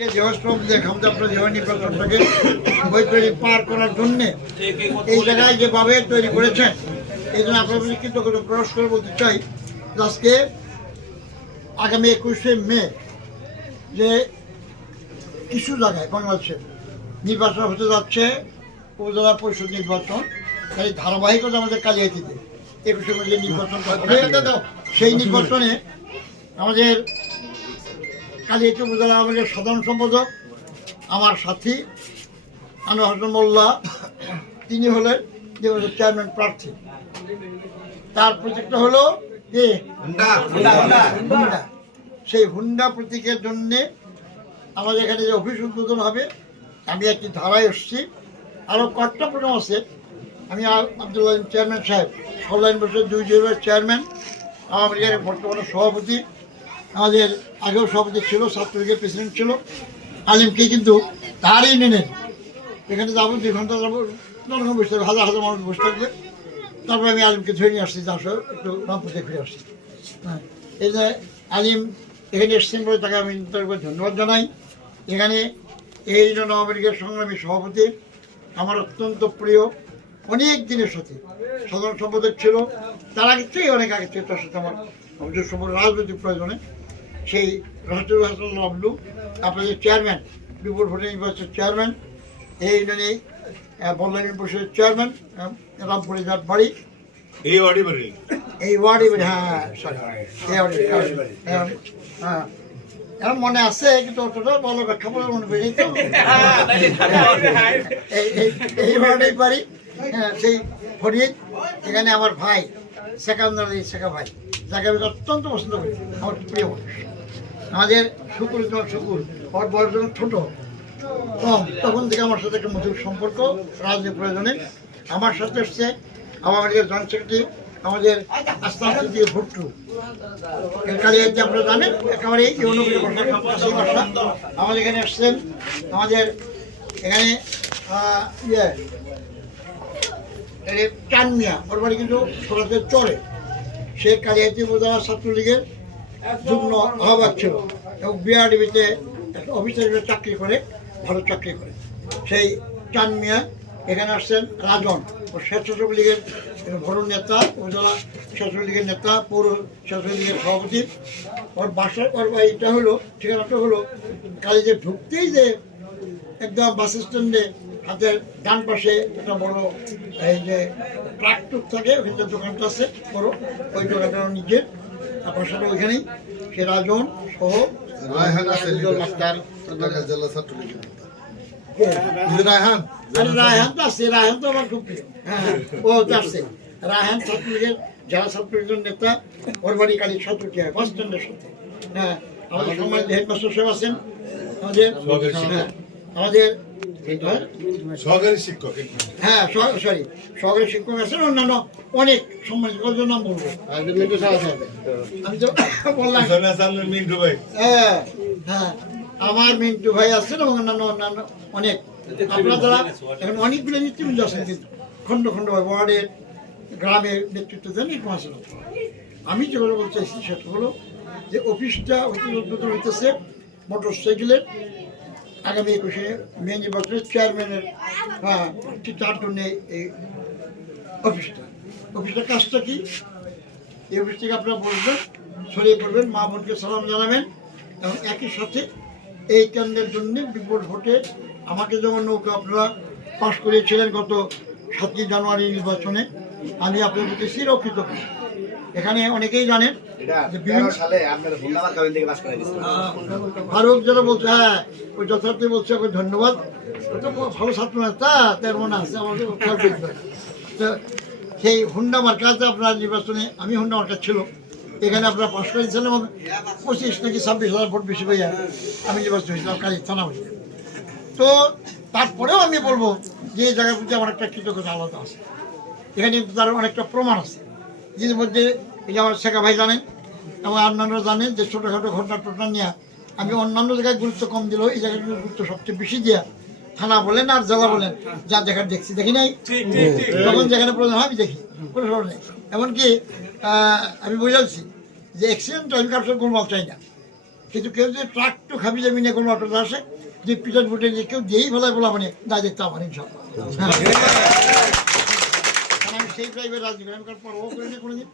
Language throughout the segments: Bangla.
নির্বাচনটাকে পার করার জন্য এই জায়গায় যেভাবে তৈরি করেছেন এই জন্য আপনার কৃতজ্ঞতা প্রকাশ করে বলতে চাই আজকে আগামী 21শে মে যে কিছু জায়গায় বাংলাদেশের নির্বাচন হতে যাচ্ছে উপজেলা পরিষদ নির্বাচন তাই ধারাবাহিকতা আমাদের কালিয়াতিতে 21শে মে যে নির্বাচন সেই নির্বাচনে আমাদের কালিয়াতি উপজেলা আমাদের সাধারণ সম্পাদক আমার সাথী আনোয়ার হোসেন মোল্লা তিনি হলেন চেয়ারম্যান প্রার্থী। তার প্রতীকটা হলো হুন্ডা। সেই হুন্ডা প্রতীকের জন্যে আমাদের এখানে যে অফিস উদ্বোধন হবে আমি একটি ধারায় এসেছি। আরও কয়েকটা প্রোগ্রাম আছে। আমি আব্দুল্লাহ চেয়ারম্যান সাহেব 16 বছর 2 জেলার চেয়ারম্যান আওয়ামী লীগের বর্তমানে সভাপতি আমাদের আগেও সভাপতি ছিল ছাত্রলীগের প্রেসিডেন্ট ছিল আলিমকে কিন্তু তারই নেন এখানে যাবো 2 ঘন্টা যাবো জনগণ বসে থাকবে হাজার হাজার মানুষ বসে থাকবে তারপরে আমি আলিমকে ধরে নিয়ে আসছি যার একটু রামপুরে ফিরে আসছি। হ্যাঁ এই যে আলিম এখানে এসছেন বলে তাকে আমি ধন্যবাদ জানাই। এখানে এই জন্য আওয়ামী লীগের সংগ্রামী সভাপতি আমার অত্যন্ত প্রিয় অনেক দিনের সাথে সাধারণ সম্পাদক ছিল তার আগে থেকে অনেক আগে থেকে তার সাথে আমার আমাদের সম্পর্ক রাজনৈতিক প্রয়োজনে সেই রাষ্ট্রীয় হাসান আবলু আপনাদের চেয়ারম্যান বিপুল ভোটে নির্বাচনের চেয়ারম্যান এই ইউনিয়নে বল্লাইন পরিষদের চেয়ারম্যান রামপুরে যার বাড়ি এই ওয়ার্ডে বাড়ি হ্যাঁ সরি এই ওয়ার্ডে হ্যাঁ এখন মনে আছে কিন্তু অতটা ভালো ব্যাখ্যা বলার মনে করি তো এই ওয়ার্ডেই বাড়ি হ্যাঁ সেই ফরিদ এখানে আমার ভাই সেকান্দার শেখা ভাই যাকে আমি অত্যন্ত পছন্দ করি আমার প্রিয় মানুষ আমাদের শুকুর শুকুর ওর বয়স যখন ছোটো কম তখন থেকে আমার সাথে একটা মধুর সম্পর্ক রাজনীতি প্রয়োজনে আমার সাথে এসছে আওয়ামী লীগের জয়েন্ট সেক্রেটারি আমাদের আস্তান দিয়ে ভুট্টু কালিয়াতে আপনারা জানেন একেবারে ভাষা আমাদের এখানে এসছেন আমাদের এখানে চানমিয়া ওর বাড়ি কিন্তু সোলাতে চড়ে সে কালিয়াতি উপজেলা ছাত্রলীগের যুগ্ম আহ্বায়ক ছিল এবং বিআরডিবিতে অফিসার হিসেবে চাকরি করে ভালো চাকরি করে সেই চানমিয়া এখানে আসছেন রাজন ও স্বেচ্ছাসেবক লীগের বড় নেতা উপজেলা স্বেচ্ছাসেবক লীগের নেতা পৌর স্বেচ্ছাসেবক লীগের সভাপতি ওর বাসার ওর বাড়িটা হলো ঠিকানাটা হলো কালিয়াতে ঢুকতেই যে একদম বাস স্ট্যান্ডে হাতের ডান পাশে একটা বড় এই যে ট্রাক টুক থাকে ওখানে দোকানটা আছে বড় ওই দোকানটা নিজের তারপর সেটা ওইখানেই সে রাজন সহ রায়হান তো আছে রায়হান তো আমার খুব প্রিয় হ্যাঁ ও আসছে রায়হান ছাত্রলীগের যারা ছাত্রলীগের নেতা ওর বাড়ি কালী ছাত্রটি হয় বাস স্ট্যান্ডের সাথে হ্যাঁ আমাদের সম্মানিত হেডমাস্টার সাহেব আছেন আমাদের আমাদের সহকারী শিক্ষক হ্যাঁ সরি সহকারী শিক্ষক আছেন অন্যান্য অনেক সম্মানিত নাম বলবো আমি তো বললাম হ্যাঁ হ্যাঁ আমার মিন্টু ভাই আছেন এবং অন্যান্য অনেক আপনারা যারা এখন অনেকগুলো নেতৃবৃন্দ আছেন কিন্তু খণ্ড খণ্ড ওয়ার্ডের গ্রামের নেতৃত্ব দেন এরকম আছেন। আমি যেগুলো বলতে চাইছি সেটা হলো যে অফিসটা উদ্বোধন হইতেছে মোটর সাইকেলের আগামী 21শে মে নির্বাচনের চেয়ারম্যানের তার জন্য এই অফিসটার কাজটা কি এই অফিস থেকে আপনারা বলবেন ছড়িয়ে পড়বেন মা বোনকে সালাম জানাবেন এবং একই সাথে এই কেন্দ্রের জন্য বিপুল ভোটে আমাকে যেমন নৌকা আপনারা পাশ করিয়েছিলেন গত 7ই জানুয়ারি নির্বাচনে আমি আপনাদের প্রতি চিরকৃতজ্ঞ। এখানে অনেকেই জানেন যে ফারুক যারা বলছে হ্যাঁ ওই যথার্থ বলছে ওকে ধন্যবাদ ভালো ছাত্র নেতা তার মনে আছে আমাদের তো সেই হুন্ডা মার্কাতে আপনার নির্বাচনে আমি হুন্ডা মার্কা ছিল এখানে আপনারা পাশ করেছিলেন এবং 25 নাকি 26,000 ভোট বেশি পাইয়া আমি নির্বাচন হয়েছিলাম কালী থানা হয়েছে। তো তারপরেও আমি বলবো যে এই জায়গার প্রতি আমার একটা কৃতজ্ঞতা আলাদা আছে এখানে তার অনেকটা প্রমাণ আছে যের মধ্যে এই যে আমার শেখা ভাই জানেন এবং অন্যান্যরা জানেন যে ছোটোখাটো ঘটনা টটনা নিয়ে আমি অন্যান্য জায়গায় গুরুত্ব কম দিলেও এই জায়গাগুলোর গুরুত্ব সবচেয়ে বেশি দেওয়া থানা বলেন আর জেলা বলেন যা দেখার দেখি নাই তখন যেখানে প্রয়োজন হয় আমি দেখি কোনো সময় নেই। এমনকি আমি বুঝাচ্ছি যে অ্যাক্সিডেন্ট আমি কারোর গোলমাল চাই না কিন্তু কেউ যদি ট্রাক টু খাবি জমিনে কোনো অটোতে আসে যে পিটার বুটে যে কেউ যেই ফেলায় বলা মানে না দেখতে আমার ইনশাল্লাহ। আমি সেই টাইপের রাজনীতি করি, আমি কারণ পরও করি না কোনোদিন।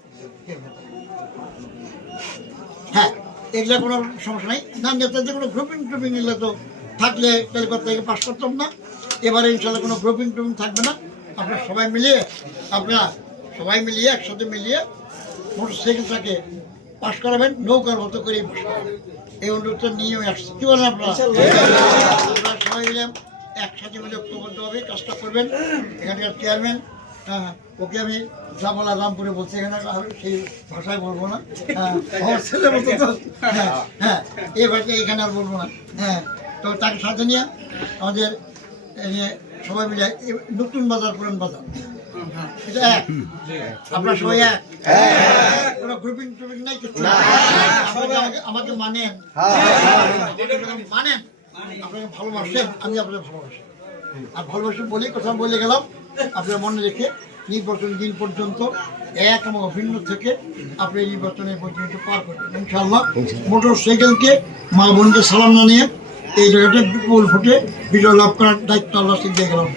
হ্যাঁ, এগুলো কোনো সমস্যা নেই। না নেতাদের কোনো গ্রুপিং ট্রুপিং এগুলো তো থাকলে টেলিকট থেকে পাস করতাম না। এবারে ইনশাল্লাহ কোনো গ্রুপিং ট্রুপিং থাকবে না। আপনারা সবাই মিলিয়ে একসাথে মিলিয়ে মোটরসাইকেলটাকে পাস করাবেন, নৌকার মতো করে পাস করাবেন। এই অনুরোধটা নিয়ে আমি আসছি। কী বলেন আপনারা? আপনারা সবাই মিলে একসাথে মিলে ঐক্যবদ্ধভাবে কাজটা করবেন। এখানকার চেয়ারম্যান, হ্যাঁ, ওকে আমি যা বলা রামপুরে বলছি, এখানে সেই ভাষায় বলবো না। হ্যাঁ, আমার ছেলে বলতো তো, হ্যাঁ, এই ভাষায় এখানে আর বলবো না। হ্যাঁ, তো তাকে সাথে নিয়ে আমাদের সবাই মিলে নতুন বাজার পুরান বাজার এটা এক, আপনার সবাই এক, কোনো গ্রুপিং ট্রুপিং নাই কিছু। আমাকে মানেন, আপনাকে ভালোবাসেন, আমি আপনাকে ভালোবাসি। আর ভালোবাসি বলেই কথা বলে গেলাম, আপনার মনে রেখে নির্বাচন দিন পর্যন্ত এক এবং অভিন্ন থেকে আপনি নির্বাচনের পর্যন্ত পার করবেন ইনশাআল্লাহ। মোটর সাইকেলকে মা বোনকে সালাম জানিয়ে এই জায়গাটা বিপুল ভোটে বিজয় লাভ করার দায়িত্ব আল্লাহ দিয়ে গেলাম।